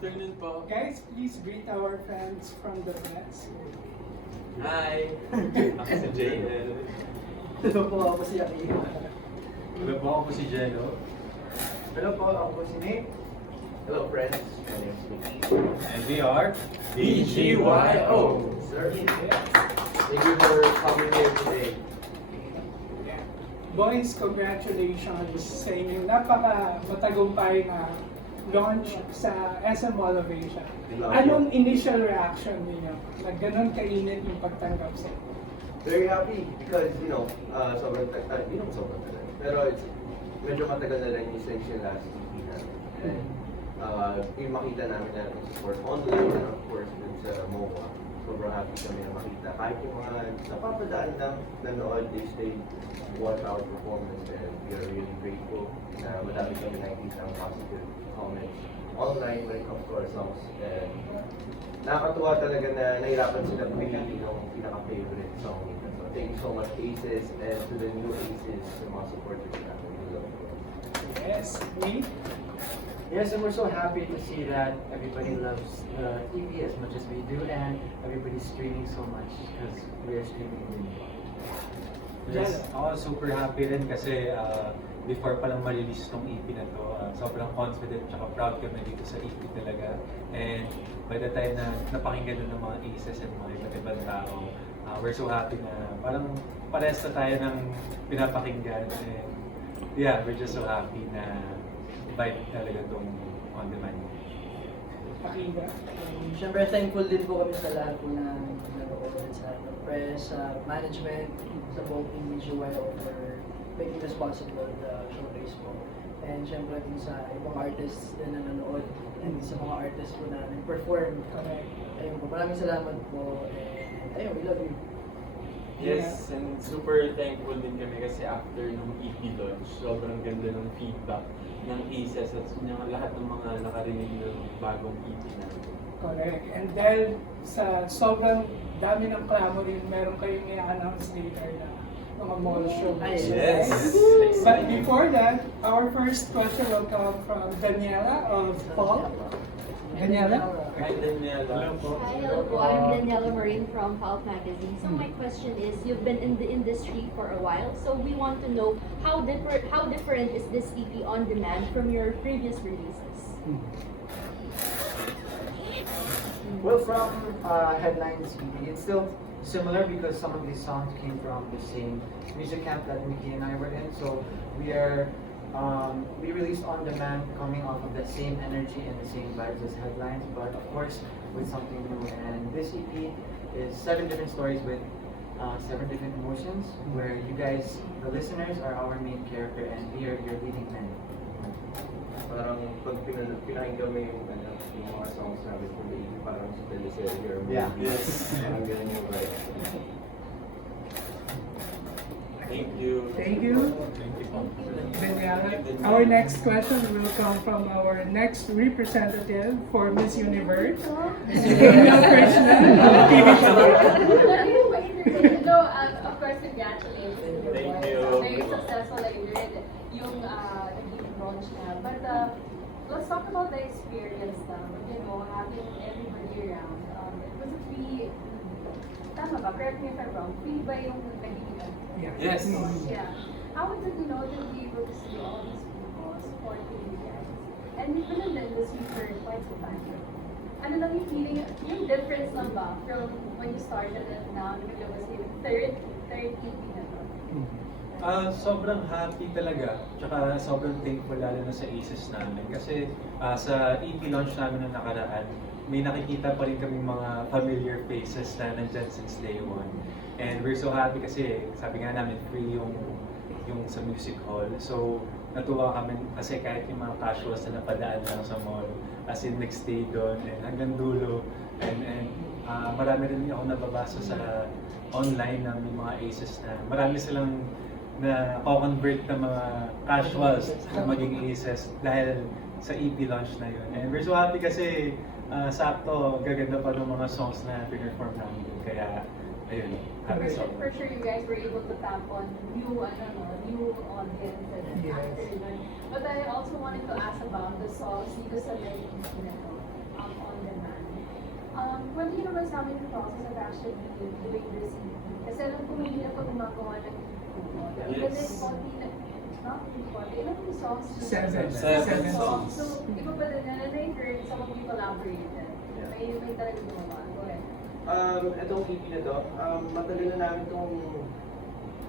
afternoon po. Guys, please greet our friends from the press. Hi! Ako si JL. Hello po, ako si Aki. Hello po, ako si Jello. Hello po, ako po si Nick. Hello friends, my name is Mickey. And we are BGYO. Sir, thank you for coming here today. Boys, congratulations sa inyong napaka-matagumpay na launch sa SM Mall of Asia. Anong initial reaction niyo na ganun kainit yung pagtanggap sa inyo? Very happy because, sobrang tagal, hindi naman sobrang tagal. Pero it's, medyo matagal na rin yung since yung last EP namin. And yung makita namin na support online and of course dun sa MOA. Sobrang happy kami na makita. Kahit yung mga napapadaan lang nanood, they watch our performance and we are really grateful na madami kami nakikita ang positive comments online when it comes to our songs. And nakakatuwa talaga na nahirapan sila pumili ng pinaka-favorite song nila. So thank you so much Aces and to the new Aces sa mga supporters natin. We love you. Yes, me? Yes, and we're so happy to see that everybody loves the EP as much as we do, and everybody's streaming so much because we are streaming really. Yes, ako super happy rin kasi before pa lang ma-release tong EP na to, sobrang confident at proud kami dito sa EP talaga. And by the time na napakinggan na ng mga Aces and mga iba't ibang tao, we're so happy na parang parehas na tayo ng pinapakinggan. And yeah, we're just so happy na vibe talaga tong on demand. Pakinggan. Siyempre, thankful din po kami sa lahat po na nanood sa press, sa management, sa buong team BGYO for making this possible, the showcase po. And siyempre din sa ibang artists na nanonood and sa mga artists po na nag-perform. Ayun po, maraming salamat po. And ayun, we love you. Yes, and super thankful din kami kasi after nung EP launch, sobrang ganda ng feedback ng Aces at ng lahat ng mga nakarinig ng bagong EP namin. Correct. And dahil sa sobrang dami ng clamoring, meron kayong i-announce later na mga mall shows. Yes! But before that, our first question will come from Daniela of Paul. Daniela? Hi, Daniela. Hi, hello po. I'm Daniela Marin from Pulp Magazine. So my question is, you've been in the industry for a while, so we want to know how different is this EP on demand from your previous releases? Well, from Headlines EP, it's still similar because some of these songs came from the same music camp that Mickey and I were in. So we released on demand coming off of the same energy and the same vibes as Headlines, but of course with something new. And this EP is 7 different stories with 7 different emotions, where you guys, the listeners, are our main character and we are your leading men. Parang pag pinakinggan mo yung mga songs namin from the EP, parang sa teleserye or movie. Yeah. Yes. Parang ganun yung vibe. Thank you. Thank you. Daniela. Our next question will come from our next representative for Miss Universe, Daniel Krishna of TV Show. No, of course, congratulations. Thank you. Very successful like you did yung naging launch na. But let's talk about the experience having everybody around. It was a free, tama ba? Correct me if I'm wrong. Free ba yung naging Yes. Yeah. How was it, to be able to see all these people supporting you guys? And you've been in the industry for quite some time. Ano lang yung feeling, yung difference lang ba from when you started and now, it was yung third EP na to? Sobrang happy talaga, tsaka sobrang thankful lalo na sa Aces namin kasi sa EP launch namin na nakaraan, may nakikita pa rin kaming mga familiar faces na nandyan since day one. And we're so happy kasi sabi nga namin free yung sa music hall. So natuwa kami kasi kahit yung mga casuals na napadaan lang sa mall, as in nagstay doon and hanggang dulo. And marami rin ako nababasa sa online ng mga Aces na marami silang na convert ng mga casuals na maging Aces dahil sa EP launch na yun. And we're so happy kasi sakto gaganda pa ng mga songs na perform namin dun. Kaya ayun, happy song. For sure, you guys were able to tap on new audience and actors. But I also wanted to ask about the songs dito sa EP na to. Kwento naman sa amin yung process of actually doing this EP. Kasi alam ko hindi na pa gumagawa ng Yes. Not 40, ilan yung songs? Seven. Seven songs. So, iba pa din na na-heard some of you collaborated. May talaga gumawa. Go ahead. Itong EP na to, matagal na namin itong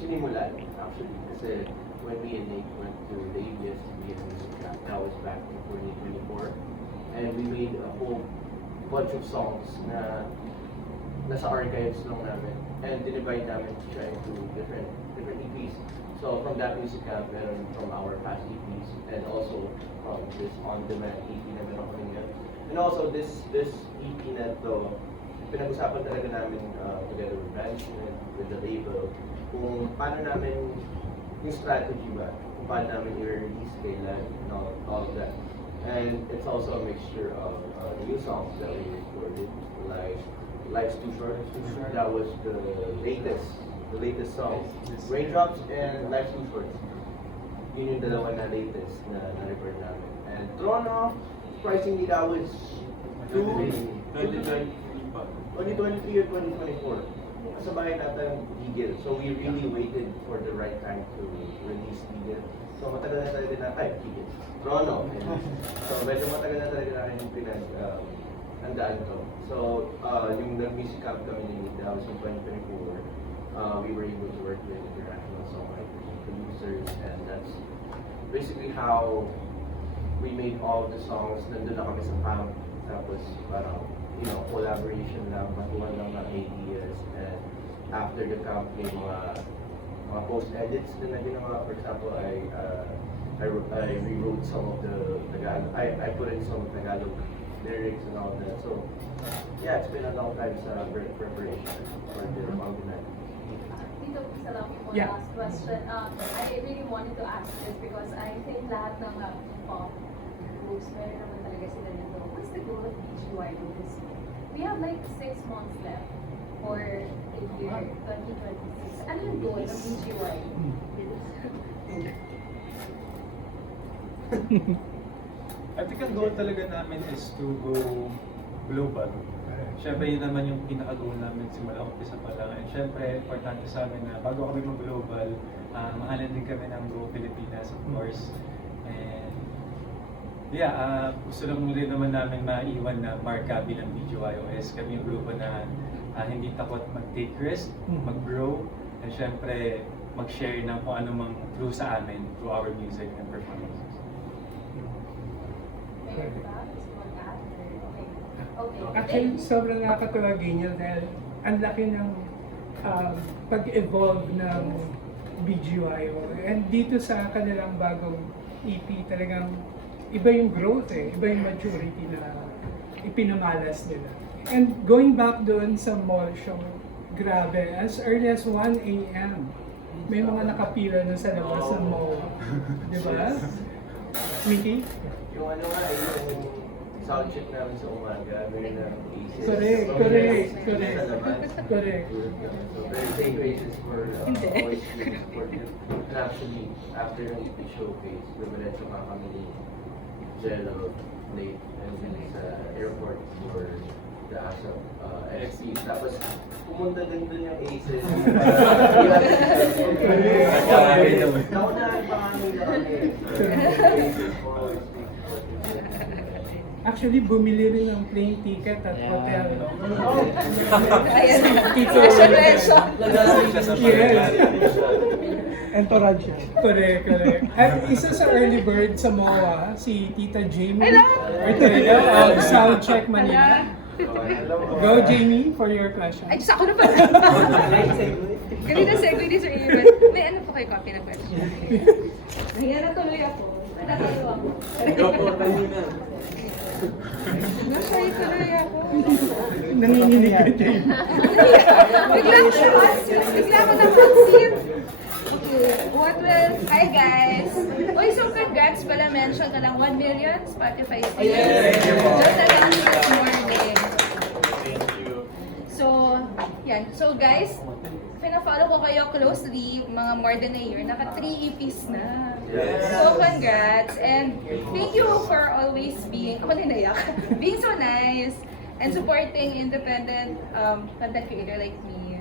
sinimulan, actually. Kasi when me and Nate went to the ABS-CBN Music Camp, that was back in 2024. And we made a whole bunch of songs na nasa archives lang namin. And dinivide namin siya into different EPs. So from that music camp, meron from our past EPs, and also from this on-demand EP na meron kami ngayon. And also this EP na to, pinag-usapan talaga namin together with management, with the label, kung paano namin yung strategy ba, kung paano namin i-release, kailan, and all of that. And it's also a mixture of new songs that we recorded, like Life's Too Short. That was the latest song. Raindrops and Life's Too Short. Yun yung dalawa na latest na na-record namin. And Thrown Off, surprisingly, that was 2023 2023 or 2024. Sa bahay natin gigil. So we really waited for the right time to release gigil. So matagal na talaga na, gigil. Thrown Off. So medyo matagal na talaga natin yung handaan to. So yung nag-music camp kami ni Nate, that was in 2024. We were able to work with international songwriters and producers, and that's basically how we made all of the songs. Nandun na kami sa camp, tapos parang, collaboration lang, matuwan lang ng ideas, and after the camp, may mga post-edits din na ginawa. For example, I rewrote some of the Tagalog, I put in some Tagalog lyrics and all that. So, yeah, it's been a long time sa preparation for the on-demand. Dito, isa lang yung one Yeah. last question. I really wanted to ask this because I think lahat ng pop groups, meron naman talaga sila nito. What's the goal of BGY this year? We have like 6 months left for the year 2026. Ano yung goal ng BGY? I think ang goal talaga namin is to go global. Siyempre, yun naman yung pinaka-goal namin simula umpisa pa lang. And siyempre, importante sa amin na bago kami mag-global, mahalan din kami ng Go Pilipinas, of course. And yeah, gusto lang rin naman namin maiwan na marka bilang BGYOS. Kami yung grupo na hindi takot mag-take risk, mag-grow, and siyempre, mag-share ng kung ano mang true sa amin through our music and performances. Mayor ba? Gusto mag-add? Okay. Actually, sobrang nakakatawa ganyan dahil ang laki ng pag-evolve ng BGYO. And dito sa kanilang bagong EP, talagang iba yung growth iba yung maturity na ipinamalas nila. And going back doon sa mall show, grabe, as early as 1 a.m. may mga nakapila na sa labas ng mall. Di ba? Mickey? Yung yung sound check namin sa umaga, meron na ACES. Correct. Sa labas. Correct. So very big races for always being supportive. And actually, after ng EP showcase, dumiretso pa kami ni Jello, Nate, and then sa airport for the ASAP XP. Tapos pumunta din dun yung ACES. Naunahan pa kami na kami. ACES always being supportive. Actually, bumili rin ng plane ticket at hotel. Ayan. Tito Reservation. Yes. Entourage. Correct. At isa sa early bird sa MOA, si Tita Jamie Ortega of Soundcheck Manila. Go, Jamie, for your question. Ay, Diyos, ako na pala. Ganito segue ni Sir Ivan. May ano po kayo copy na question? Nahiya na tuloy ako. Natatawa ako. Go po, kanina. Nashy tuloy ako. Nanginginig ka, Jamie. Bigla ako napansin. Okay, hi guys. Uy, so congrats pala, mention ka lang 1 million Spotify streams. Just announced this morning. Thank you. So, yan. So guys, pina-follow ko kayo closely, mga more than a year. Naka 3 EPs na. Yes. So congrats. And thank you for always being, ako din naiyak, being so nice. And supporting independent content creator like me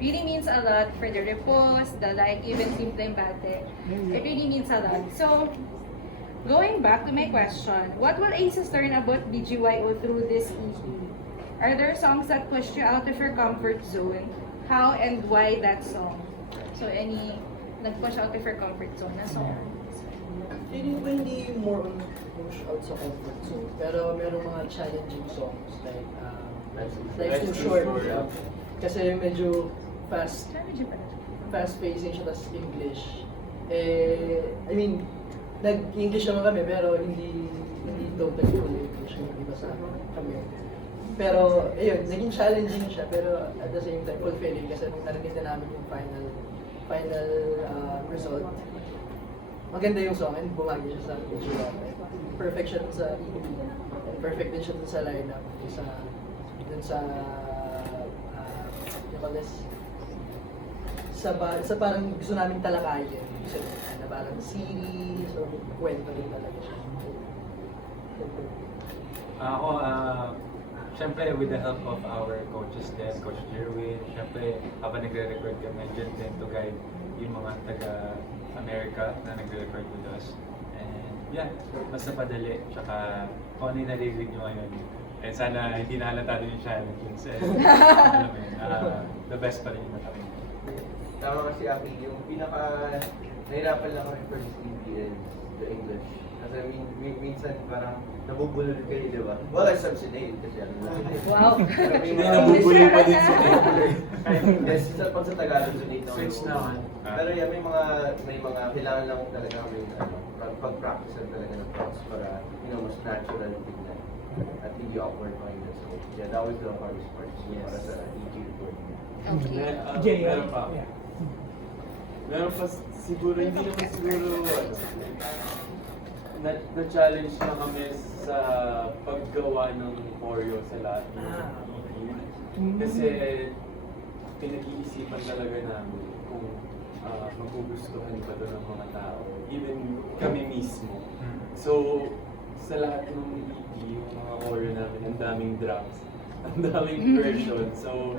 really means a lot for the repost, the like, even simple embate. It really means a lot. So, going back to my question, what will Aces learn about BGYO through this EP? Are there songs that pushed you out of your comfort zone? How and why that song? So, any nag-push out of your comfort zone na song? Feeling ko hindi more on push out sa comfort zone. Pero merong mga challenging songs like Life's Too Short. Kasi medyo fast-pacing siya, tas English. I mean, nag-English naman kami, pero hindi totally full English yung iba sa kami. Pero, ayun, naging challenging siya, pero at the same time, fulfilling kasi nung narinig na namin yung final result, maganda yung song and bumagi siya sa visual. Perfect siya dun sa EP, and perfect din siya dun sa lineup, dun sa sa parang gusto namin talakayin. Na parang series or kwento din talaga siya. Ako, syempre with the help of our coaches din, Coach Jerwin, syempre habang nagre-record kami, dyan din to guide yung mga taga-America na nagre-record with us. And yeah, basta padali, tsaka kung ano yung naririnig nyo ngayon. And sana hindi nahalata din yung challenges. And alam mo yun, the best pa rin yung matapin. Tama kasi Aki, yung nahirapan lang kami for this EP is the English. Kasi minsan parang nabubulol kayo, di ba? Well, except si Nate kasi ano. Wow! Hindi, nabubulol pa din si Yes, pag sa Tagalog, si Nate Switch naman. Pero yeah, may mga kailangan lang talaga kami pag-practice talaga ng props para, mas natural tignan. At hindi awkward pa yun. So, yeah, that was the hardest part para sa EP recording. Okay. Meron pa. Yeah. Meron pa siguro, hindi naman siguro, na-challenge lang kami sa paggawa ng choreo sa lahat ng kasi pinag-iisipan talaga namin kung magugustuhan ba doon ng mga tao, even kami mismo. So, sa lahat ng EP, yung mga choreo namin, ang daming drums, ang daming version. So,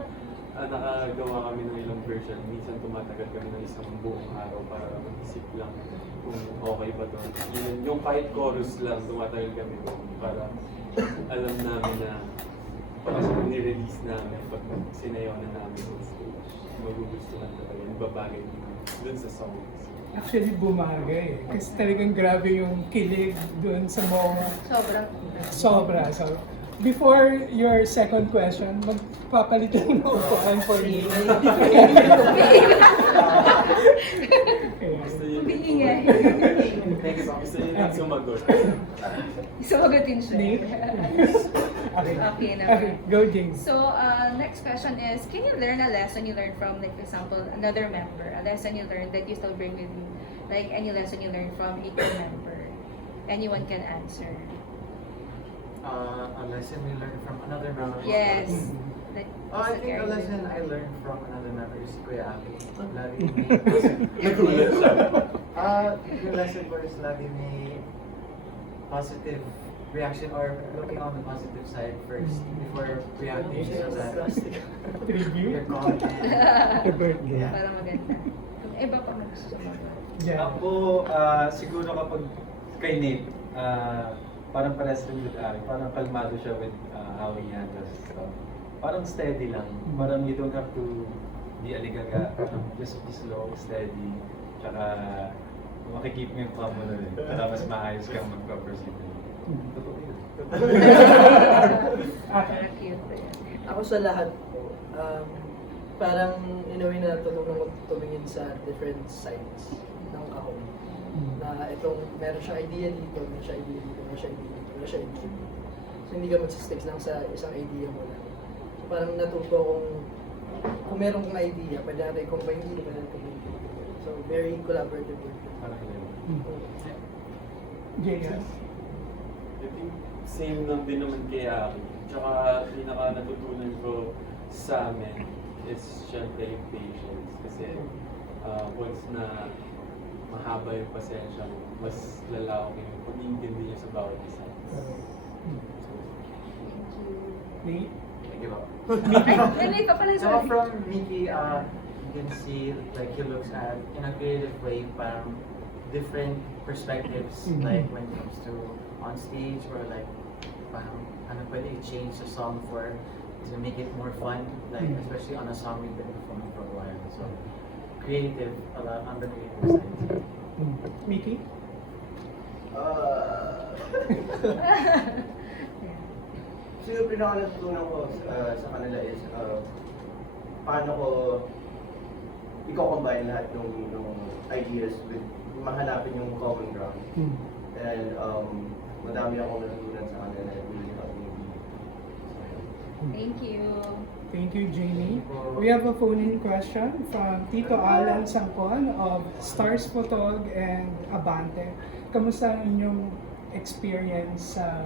nakagawa kami ng ilang version. Minsan tumatagal kami ng isang buong araw para mag-isip lang kung okay ba to. Yung kahit chorus lang, tumatagal kami doon para alam namin na pag ni-release namin, pag sinayaw na namin sa stage, magugustuhan talaga yung babagay dun sa songs. Actually, bumagay. Kasi talagang grabe yung kilig doon sa mga Sobrang. sobra. Before your second question, magpapalit lang ng upuan for you. Gusto yun. Umiingay. Gusto yun yung sumagot. Sumagutin siya. Nate? Okay naman. Okay, go James. So, next question is, can you learn a lesson you learned from, like, for example, another member? A lesson you learned that you still bring with you? Like, any lesson you learned from a team member? Anyone can answer. A lesson we learned from another member. Yes. Like, I think the Gary. lesson I learned from another member is Kuya Aki. Lagi may Nagulat siya. yung lesson ko is lagi may positive reaction or looking on the positive side first before reacting so that Review? you're calm. Your birthday. Yeah. Para maganda. Kung iba pa mag-gusto mo. Yeah. Ako, siguro kapag kay Nate, parang parehas rin with Ari, parang kalmado siya with how he handles stuff. Parang steady lang. Parang you don't have to be aligaga. Just be slow, steady. Tsaka makikip mo yung calm mo na rin. Tsaka mas maayos kang magpa-proceed. Totoo yun. Very cute. Ako sa lahat po, parang in a way na tulungan ko tumingin sa different sides ng kahon. Na itong meron siyang idea dito, meron siyang idea dito, meron siyang idea dito, meron siyang idea dito. So hindi ka magsistick lang sa isang idea mo lang. So parang natuto kung meron kang idea, pwede natin combine dito, pwede natin combine dito. So very collaborative work. Parang yun. James. I think same lang din naman kay Aki. Tsaka pinaka natutunan ko sa amin is syempre yung patience. Kasi once na mahaba yung pasensya mo, mas lalawak yung pag-iintindi niya sa bawat isa. Thank you. Nate? I give up. Ay, may pa pala, So sorry. from Mickey, you can see like he looks at in a creative way, parang different perspectives, Mhm. like when it comes to on stage or like parang ano pwede i-change the song for to make it more fun, like Mhm. especially on a song we've been performing for a while. So creative, a lot on the creative side. Mickey? Siguro pinaka-natutunan ko sa kanila is paano ko i-combine lahat ng ideas with mahanapin yung common ground. And madami akong natutunan sa kanila and really helped me be. Thank you. Thank you, Jamie. We have a phone-in question from Tito Alan Sangkon of Stars Photog and Abante. Kamusta ang inyong experience sa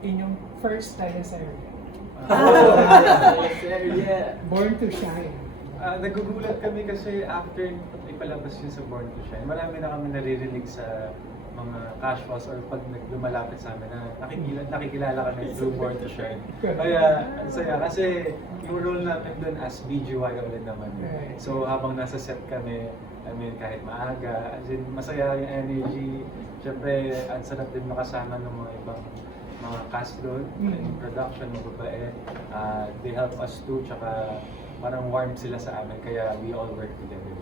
inyong first teleserye? Born to Shine. Nagugulat kami kasi after ipalabas yun sa Born to Shine, marami na kami naririnig sa mga casuals or pag lumalapit sa amin na nakikilala kami through Born to Shine. Kaya ang saya kasi yung role namin doon as BGY ulit naman. So habang nasa set kami, I mean kahit maaga, as in masaya yung energy. Siyempre, ang sarap din makasama ng mga ibang mga cast doon, yung production, mga babae. They help us too, tsaka parang warm sila sa amin, kaya we all work together.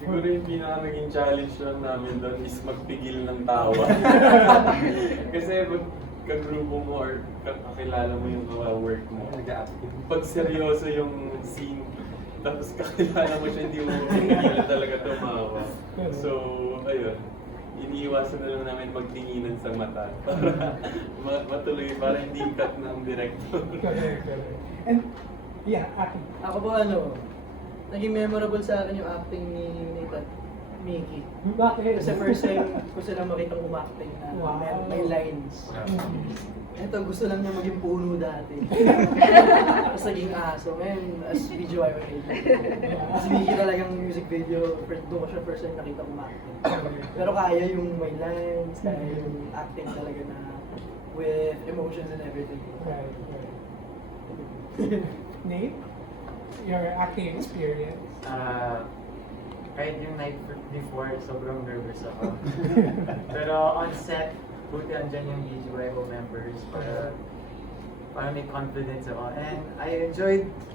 Siguro yung pinaka naging challenge lang namin doon is magpigil ng tawa. Kasi pag kagrupo mo or kakilala mo yung work mo, Nag-acting. pag seryoso yung scene, tapos kakilala mo siya, hindi mo pigilan talaga tumawa. So, ayun. Iniiwasan na lang namin magtinginan sa mata para matuloy, para hindi cut ng director. Correct. And, yeah, Aki. Ako po naging memorable sa akin yung acting ni Nathan Mickey. Bakit? Kasi first time ko sila makitang umacting na Wow. may lines. Ito, gusto lang niya maging puno dati. Tapos naging aso. Ngayon, as video I Si Mickey talagang music video, doon ko siya first time nakita umacting. Pero kaya yung may lines, kaya yung acting talaga na with emotions and everything. Right. Nate? Your acting experience? Kahit yung night before, sobrang nervous ako. Pero on set, buti andyan yung BGYO members para may confidence ako. And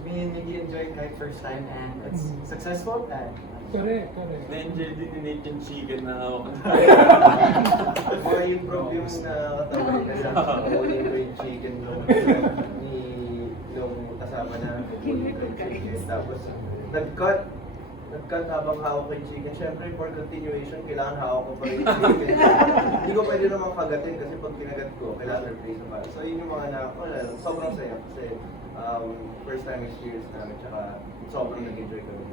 me and Miggy enjoyed my first time and it's successful. Correct. Na-enjoy din ni Nate yung chicken na hawak. Mga improve yung nakatawa nila. Kunin ko yung chicken nung kasama na kunin ko yung chicken. Tapos nag-cut habang hawak ko yung chicken. Siyempre, for continuation, kailangan hawak ko pa rin yung chicken. Hindi ko pwede naman kagatin kasi pag kinagat ko, kailangan replace na para. So yun yung mga sobrang saya kasi first time experience namin. Tsaka sobrang nag-enjoy kami.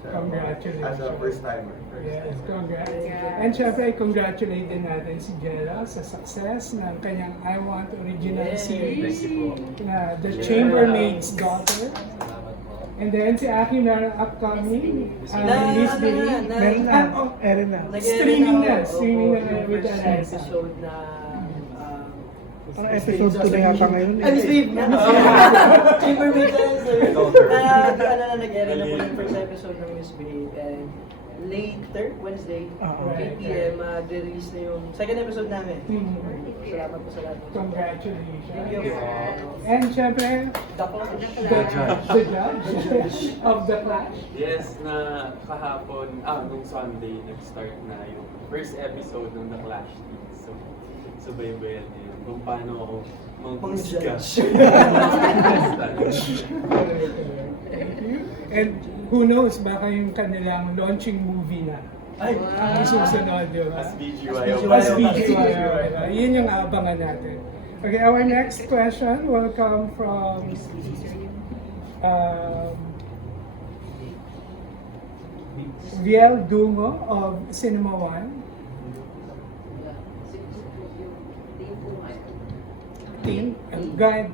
Congratulations. As a first timer. Yes, congrats. And syempre, congratulate din natin si Jella sa success ng kanyang I Want original Yay! series Thank you po. na The Chambermaid's Daughter. Salamat po. And then si Aki meron upcoming Miss Day. Meron na. Erin na. Streaming na with first Alexa. episode na Parang episode 2 na yata ngayon. Ay, Miss Babe! Chambermaid na sir. Nag-air na po yung first episode ng Miss Babe. And later, Wednesday, 8 p.m., mag-release na yung second episode namin. Salamat po sa lahat. Congratulations. Thank you. And syempre, the judge of the Clash. Yes, na kahapon, nung Sunday, nag-start na yung first episode ng The Clash Team. So, sabay-bayan din kung paano ako mag-musika. And who knows, baka yung kanilang launching movie na. Ay, Ang susunod, di ba? As BGYO. As BGYO. Yun yung abangan natin. Okay, our next question will come from Viel Dungo of Cinema One. Team, go ahead.